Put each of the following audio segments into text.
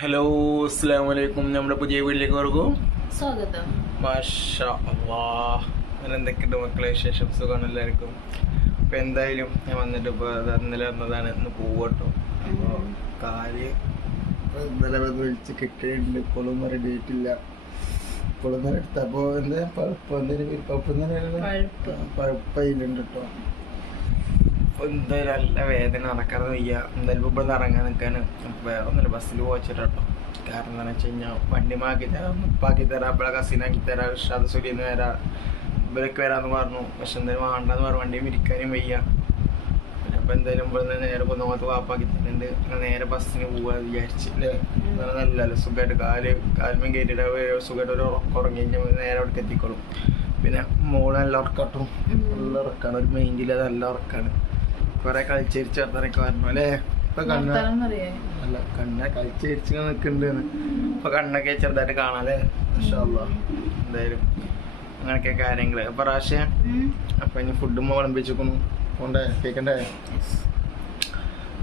Hello അസ്സാം വലൈക്കും നമ്മുടെ പുതിയ വീട്ടിലേക്ക് വർക്കും സ്വാഗതം. മാഷാ അങ്ങനെ എന്തൊക്കെയുണ്ട് മക്കളെ വിശേഷം? സുഖമാണ് എല്ലാവർക്കും? അപ്പം എന്തായാലും ഞാൻ വന്നിട്ട് ഇപ്പോൾ ഇന്നലെ വന്നതാണ്. ഇന്ന് പോവട്ടോ അപ്പോൾ കാൽ ഇന്നലെ വന്ന് വിളിച്ച് കിട്ടിയിട്ടുണ്ട്. ഇപ്പോഴും റെഡിയായിട്ടില്ല ഇപ്പോഴൊന്നും എടുത്തപ്പോൾ എന്താ പഴുപ്പ്? എന്തെങ്കിലും പഴുപ്പ് പഴുപ്പ്. അതിലുണ്ട് കേട്ടോ. അപ്പൊ എന്തായാലും നല്ല വേദന നടക്കാറെന്ന് വയ്യ. എന്തായാലും ഇവിടെ നിന്ന് ഇറങ്ങാൻ നിൽക്കാൻ വേറെ ഒന്നുമില്ല. ബസ്സിൽ പോയിച്ചിട്ടോ കാരണം എന്താണെന്ന് വെച്ച് കഴിഞ്ഞാൽ വണ്ടി മാക്കി തരാം ഉപ്പാക്കി തരാം. അപ്പോഴെ കസിനാക്കി തരാം. ഇഷാദ് സുലിന്ന് വരാം. ഇവരൊക്കെ വരാമെന്ന് പറഞ്ഞു. പക്ഷെ എന്തായാലും വേണ്ടെന്ന് പറഞ്ഞു. വണ്ടിയും ഇരിക്കാനും വയ്യ. അപ്പം എന്തായാലും ഇവിടെ നിന്ന് നേരെ കുന്നോത്ത് വാപ്പാക്കി തരുന്നുണ്ട് അങ്ങനെ നേരെ ബസ്സിന് പോവാ വിചാരിച്ച് അല്ലേ അങ്ങനെ നല്ലല്ലോ സുഖമായിട്ട് കാൽ കാൽമേം കയറ്റിട്ട് സുഖമായിട്ട് ഒരു ഉറക്കം ഉറങ്ങി കഴിഞ്ഞാൽ നേരെ അവിടേക്ക് എത്തിക്കോളും. പിന്നെ മോൾ നല്ല ഉറക്കട്ടും നല്ല ഉറക്കാണ്. ഒരു മൈൻഡിൽ നല്ല ഉറക്കാണ്. കുറെ കളിച്ചിരിച്ച് വർത്തനൊക്കെ പറഞ്ഞു അല്ലേ? ഇപ്പൊ കണ്ണ് അല്ല കണ്ണെ കളിച്ചിരിച്ച് നിക്കണ്ട് ഇപ്പൊ കണ്ണൊക്കെ ചെറുതായിട്ട് കാണാല്ലേ മാഷാ അല്ലാ. എന്തായാലും അങ്ങനൊക്കെ കാര്യങ്ങൾ. അപ്പൊ റാഷ്യ അപ്പൊ ഇനി ഫുഡും വിളമ്പിച്ചിരിക്കുന്നു കൊണ്ടേ കേക്കണ്ടേ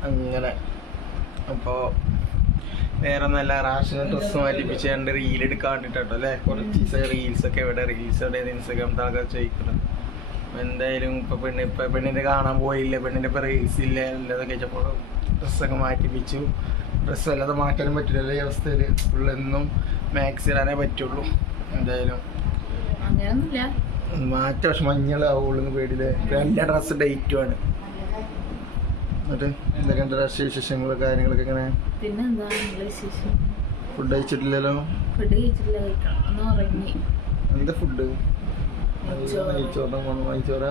അങ്ങനെ. അപ്പോ വേറെ നല്ല റാഷന് ഡ്രസ്സ് മാറ്റിപ്പിച്ചുകൊണ്ട് റീൽ എടുക്കാൻ വേണ്ടിട്ടോ അല്ലേ? കുറച്ച് ദിവസം റീൽസ് ഒക്കെ എവിടെ റീൽസ് എവിടെ ഇൻസ്റ്റാഗ്രാം താങ്കൾ ചോദിക്കുന്നത് അപ്പൊ എന്തായാലും ഇപ്പൊ പെണ്ണ് ഇപ്പൊ പെണ്ണിന്റെ കാണാൻ പോയില്ല പെണ്ണിന്റെ റീൽസ് ഇല്ല എല്ലാതൊക്കെ വെച്ചപ്പോൾ ഡ്രസ്സൊക്കെ മാറ്റിപ്പിച്ചു. ഡ്രസ്സ് അല്ലാതെ മാറ്റാനും പറ്റില്ല ഈ അവസ്ഥയിൽ ഫുള്ള് എന്നും മാക്സ് ഇടാനേ പറ്റുള്ളൂ എന്തായാലും. മാറ്റം പക്ഷെ മഞ്ഞളാവുള്ളൂ പേടിയിൽ എല്ലാ ഡ്രസ്സ് ഡേറ്റും ആണ്. എന്നിട്ട് എന്തൊക്കെ ഡ്രസ് വിശേഷങ്ങളും കാര്യങ്ങളൊക്കെ എങ്ങനെ? ഫുഡ് കഴിച്ചിട്ടില്ലല്ലോ? ഫുഡ് കഴിച്ചിട്ടില്ല എന്താ ഫുഡ്. നെയ്ച്ചോറിന് മണം നെയ്ച്ചോറ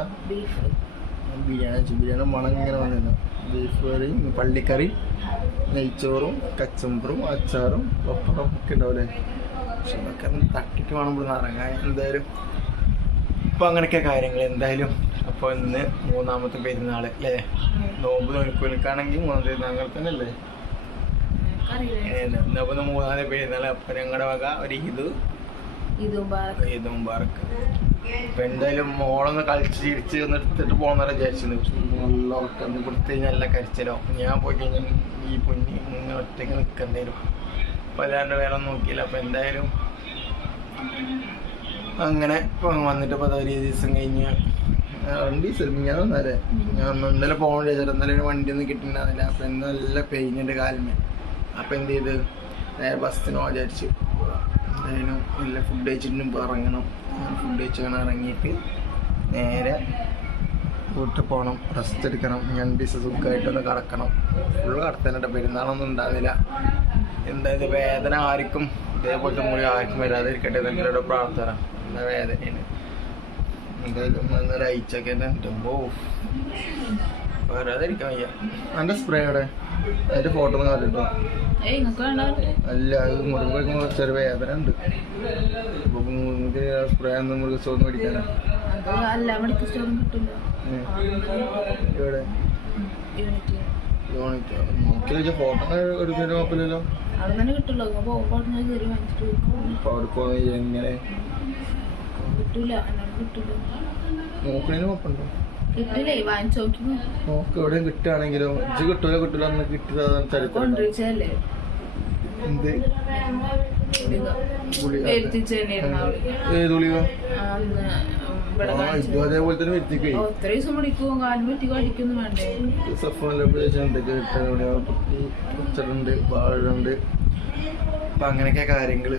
ബിരിയാണി വെച്ചു. ബിരിയാണി മണം ഇങ്ങനെ വന്നിരുന്നു. ബീഫ് കറി പള്ളിക്കറി നെയ്ച്ചോറും കച്ചമ്പറും അച്ചാറും പപ്പടം ഒക്കെ ഉണ്ടാവില്ലേ പക്ഷെ ഇതൊക്കെ ഒന്ന് തട്ടിട്ട് വേണം ഇവിടെ ഇറങ്ങാൻ. എന്തായാലും ഇപ്പം അങ്ങനെയൊക്കെ കാര്യങ്ങൾ എന്തായാലും അപ്പോൾ ഇന്ന് മൂന്നാമത്തെ പെരുന്നാൾ അല്ലേ? നോമ്പ് നോൽക്കൊലിക്കാണെങ്കിൽ മൂന്നാം പെരുന്നാൾ തന്നെ അല്ലേ മൂന്നാമത്തെ പെരുന്നാൾ അപ്പം ഞങ്ങളുടെ വക ഒരു ഇത് ഇതും ഇതും ഈദ് മുബാറക്ക് എന്തായാലും മോളൊന്ന് കളിച്ച് ചിരിച്ച് എടുത്തിട്ട് പോകുന്നവരെ വിചാരിച്ചിരുന്നു. നല്ല ഉറക്കം കൊടുത്തു കഴിഞ്ഞാൽ നല്ല കരിച്ചലോ. ഞാൻ പോയി കഴിഞ്ഞാൽ ഈ പൊന്നി ഇങ്ങനെ ഒറ്റയ്ക്ക് നിൽക്കേണ്ടി വരും അപ്പൊ അല്ലാണ്ട് വേറെ നോക്കിയില്ല. അപ്പൊ എന്തായാലും അങ്ങനെ ഇപ്പൊ വന്നിട്ട് ഇപ്പൊ ഒരു ദിവസം കഴിഞ്ഞ് വണ്ടി ദിവസം ഞാൻ വന്നാലേ ഞാൻ ഇന്നലെ പോകണം വിചാരിച്ചു ഇന്നലെ വണ്ടി ഒന്നും കിട്ടുന്നുണ്ടാവില്ല അപ്പൊ ഇന്ന് നല്ല പെയിൻ ഉണ്ട് അപ്പൊ എന്ത് ചെയ്ത്? നേരെ ബസ്സിന് വിചാരിച്ചു. എന്തായാലും എല്ലാ ഫുഡ് കഴിച്ചിട്ട് മുമ്പ് ഇറങ്ങണം. ഫുഡ് കഴിച്ചാണ് ഇറങ്ങിയിട്ട് നേരെ വീട്ടിൽ പോകണം റെസ്റ്റ് എടുക്കണം ഞാൻ ഡിസ് സുഖമായിട്ടൊന്ന് കിടക്കണം. ഫുള്ള് കിടത്താനായിട്ട് പെരുന്നാളൊന്നും ഉണ്ടാകുന്നില്ല എന്തായാലും വേദന ആർക്കും? ഇതേപോലത്തെ മൂലം ആർക്കും വരാതിരിക്കട്ടെ എന്നൊരു പ്രാർത്ഥന. എന്താ വേദനയാണ്. എന്തായാലും തന്നെ. ഓ വരാതിരിക്കാൻ വയ്യ. സ്പ്രേ ഇവിടെ അതിന്റെ ഫോട്ടോ വേണ്ട അല്ല അത് മുറിവ് ചെറിയ വേദന ഉണ്ട്. അപ്പൊ സ്പ്രേ ഒന്നും മേടിക്കാനാ ഫോട്ടോ കുഴപ്പമില്ലല്ലോ. അവിടെ വരും. അപ്പൊ അവിടെ പോയി എങ്ങനെ? നോക്കണേന് കുഴപ്പമുണ്ടോ? കിട്ടില്ലേ വാങ്ങിച്ചു നോക്കി നോക്ക് എവിടെയും കിട്ടുകയാണെങ്കിലോ? ഇജ്ജ് കിട്ടൂല കിട്ടൂല എന്ന് കിട്ടിയത് ചരിത്രം കൊണ്ടുവച്ചല്ലേ എന്ത്? ഗുളിക. വരുത്തിച്ച് തന്നെയായിരുന്നു അവൾ ഏത് ഗുളിക? അന്ന് ഇവിടെ ആ കാണിച്ചത്. ഇതും അതേപോലെ തന്നെ വരുത്തിക്കേ. ഓ, ഇത്ര ദിവസം പിടിക്കും കാലും പറ്റി കടിക്കൊന്നും വേണ്ടേ? സഫോണ്ട് വാഴുണ്ട് അപ്പൊ അങ്ങനെയൊക്കെ കാര്യങ്ങൾ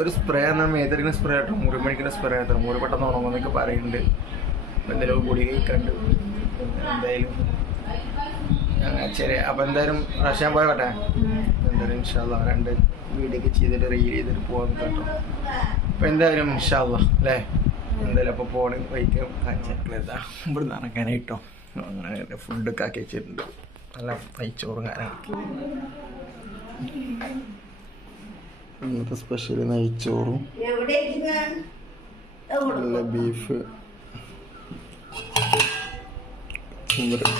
ഒരു സ്പ്രേ എന്നാൽ മേതരിക്കുന്ന സ്പ്രേ ആട്ടോ മുറി മേടിക്കുന്ന സ്പ്രേ ആട്ടോ മുറി പെട്ടെന്ന് ഉണങ്ങുന്നൊക്കെ പറയുന്നുണ്ട്. എന്തായാലും ഗുളിക കണ്ടു എന്തായാലും ശരി അപ്പൊ എന്തായാലും റഷ്യാൻ പോയോട്ടെ? എന്തായാലും ഇൻഷാല്ല രണ്ട് വീഡിയോ ചെയ്തിട്ട് റീൽ ചെയ്തിട്ട് പോകാൻ കേട്ടോ. അപ്പൊ എന്തായാലും ഇൻഷാല്ല അല്ലേ എന്തായാലും അപ്പോൾ പോണ് വൈക്കും കാണിച്ചാ ഇവിടുന്ന് ഇറങ്ങാനായിട്ടോ. അങ്ങനെ ഫുഡൊക്കെ ആക്കി വെച്ചിട്ടുണ്ട്. നല്ല നെയ്ച്ചോറും കാര്യങ്ങളൊക്കെ. ഇന്നത്തെ സ്പെഷ്യൽ നെയ്ച്ചോറും നല്ല ബീഫ് സുന്ദരം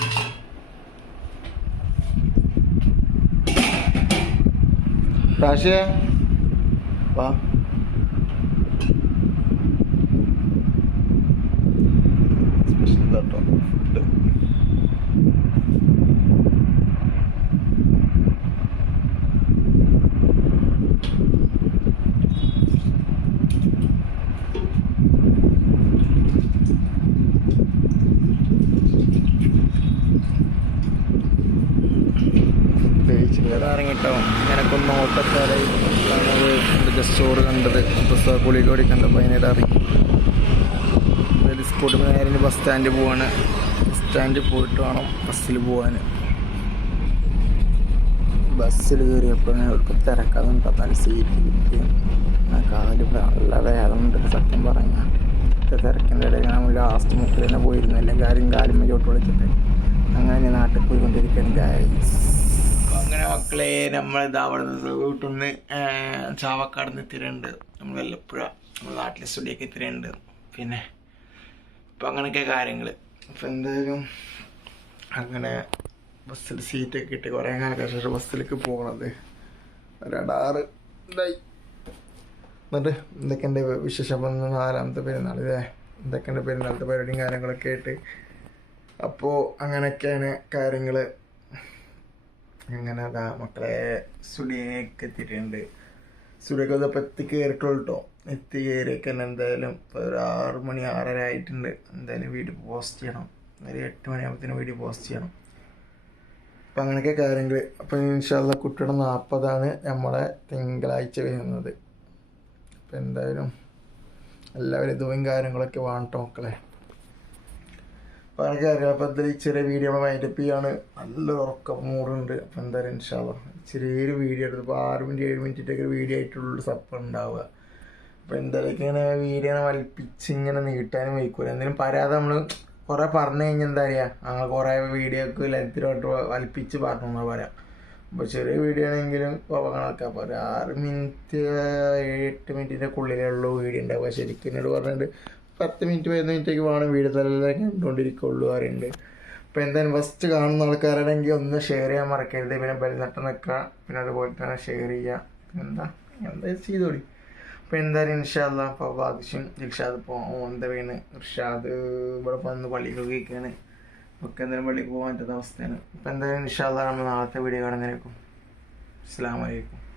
രാശിയ? വാ സ്പെഷ്യൽ കേട്ടോ ഫുഡ് ഇങ്ങനൊക്കെ ഒന്ന് ഓട്ടക്കാരായി കാണുന്നത് ചോറ് കണ്ടത്. ബസ് പുളിയിലൂടെ കണ്ടപ്പോൾ അതിനെ ഇറങ്ങി സ്കൂട്ടിൽ നേരെ ബസ് സ്റ്റാൻഡിൽ പോവാണ്. ബസ് സ്റ്റാൻഡിൽ പോയിട്ട് വേണം ബസ്സിൽ പോവാൻ ബസ്സിൽ കയറിയപ്പോൾ അവർക്ക് തിരക്കാതെ നല്ല സീറ്റ് കിട്ടി ആ കാൽ നല്ല വേദന ഉണ്ട് സത്യം പറഞ്ഞാൽ തിരക്കിന്റെ ഇടയിൽ നമ്മൾ ലാസ്റ്റ് മുക്കിൽ തന്നെ പോയിരുന്നു അല്ലെങ്കിൽ കാര്യം കാലും ചോട്ട് വിളിച്ചിട്ട് അങ്ങനെ നാട്ടിൽ പോയിക്കൊണ്ടിരിക്കുകയാണ് ഗായ്സ് അങ്ങനെ മക്കളെ നമ്മൾ ഇതാ അവിടെ നിന്ന് വീട്ടിൽ നിന്ന് ചാവക്കാട് നിന്ന് നമ്മൾ വല്ലപ്പുഴ നമ്മുടെ നാട്ടിലെ സ്റ്റുഡിയൊക്കെ എത്തിയിട്ടുണ്ട്. പിന്നെ ഇപ്പം അങ്ങനെയൊക്കെ കാര്യങ്ങൾ അപ്പം എന്തായാലും അങ്ങനെ ബസ്സിൽ സീറ്റൊക്കെ കിട്ടി കുറേ കാലം ശേഷം ബസ്സിലേക്ക് പോകണത് രണ്ടാറ് ഇതായി. എന്നിട്ട് എന്തൊക്കെയുണ്ട് വിശേഷം? വന്ന് നാലാമത്തെ പെരുന്നാൾ ഇതേ എന്തൊക്കെയുണ്ട് പെരുന്നാളത്തെ പരിപാടിയും കാര്യങ്ങളൊക്കെ ആയിട്ട്? അപ്പോൾ അങ്ങനെയൊക്കെയാണ് കാര്യങ്ങൾ അങ്ങനെ അതാ മക്കളെ സ്റ്റുഡിയോക്ക് എത്തിയിട്ടുണ്ട്. സ്റ്റുഡിയോക്ക് ഇതിപ്പോൾ എത്തി കയറിയിട്ടുള്ളൂ കേട്ടോ. എത്തി കയറിയൊക്കെ തന്നെ എന്തായാലും ഇപ്പോൾ ഒരു ആറ് മണി ആറര ആയിട്ടുണ്ട്. എന്തായാലും വീഡിയോ പോസ്റ്റ് ചെയ്യണം. ഒരു എട്ട് മണിയാകുമ്പോഴത്തേനും വീഡിയോ പോസ്റ്റ് ചെയ്യണം. അപ്പം അങ്ങനെയൊക്കെ കാര്യങ്ങൾ. അപ്പം ഇൻഷാല്ല കുട്ടിയുടെ നാൽപ്പതാണ് നമ്മളെ തിങ്കളാഴ്ച വരുന്നത്. അപ്പം എന്തായാലും എല്ലാവരും ഇതും കാര്യങ്ങളൊക്കെ വേണട്ടോ മക്കളെ. അപ്പം അങ്ങനെ കാര്യങ്ങൾ അപ്പം എന്തായാലും ചെറിയ വീഡിയോ നമ്മൾ വൈൻഡപ്പ് ചെയ്യാണ്. നല്ല ഉറക്കം മൂടുണ്ട്. അപ്പം എന്തായാലും ഇൻഷാല്ല ചെറിയൊരു വീഡിയോ എടുത്ത് ഇപ്പോൾ ആറ് മിനിറ്റ് ഏഴ് മിനിറ്റിന്റെയൊക്കെ വീഡിയോ ആയിട്ടുള്ള സപ്പം ഉണ്ടാവുക. അപ്പം എന്തായാലും ഇങ്ങനെ വീഡിയോ വലിപ്പിച്ച് ഇങ്ങനെ നീട്ടാനും വയ്ക്കൂല എന്തെങ്കിലും പരാതി നമ്മൾ കുറേ പറഞ്ഞു കഴിഞ്ഞാൽ എന്താ പറയുക ഞങ്ങൾ കുറേ വീഡിയോക്ക് ഒക്കെ ലെങ്ത്തിലോട്ട് വലിപ്പിച്ച് പറഞ്ഞു എന്നാ പറയാം. അപ്പോൾ ചെറിയ വീഡിയോ ആണെങ്കിലും കണക്കാ അപ്പോൾ ഒരു ആറ് മിനിറ്റ് ഏഴ് എട്ട് മിനിറ്റിന്റെ ഉള്ളിലുള്ള വീഡിയോ ഉണ്ടാവുക ശരിക്കും എന്നോട് പറഞ്ഞിട്ട് പത്ത് മിനിറ്റ് പതിനൊന്ന് മിനിറ്റേക്ക് വേണം വീഡിയോ തലെല്ലാം കണ്ടുകൊണ്ടിരിക്കുള്ളൂ പറയുന്നുണ്ട്. അപ്പോൾ എന്തായാലും ഫസ്റ്റ് കാണുന്ന ആൾക്കാരാണെങ്കിൽ ഒന്ന് ഷെയർ ചെയ്യാൻ മറക്കരുത്. പിന്നെ ബെൽനട്ട് നിൽക്കുക. പിന്നെ അതുപോലെ തന്നെ ഷെയർ ചെയ്യുക. എന്താ? എന്താ ചെയ്തോളി അപ്പോൾ എന്തായാലും ഇൻഷാല്ല അപ്പോൾ ബാദിഷും ഇർഷാദ് ഇപ്പോൾ ഓന്ത വീണ് ഇർഷാദ് ഇവിടെ വന്ന് പള്ളിക്കൊക്കെ ഇരിക്കുകയാണ് ഒക്കെ എന്തായാലും പള്ളിക്ക് പോകാൻ പറ്റാത്ത അവസ്ഥയാണ്. അപ്പോൾ എന്തായാലും ഇൻഷാല്ല നമ്മൾ നാളത്തെ വീഡിയോ കാണുന്നതിനേക്കും. അസ്സാം വലൈക്കും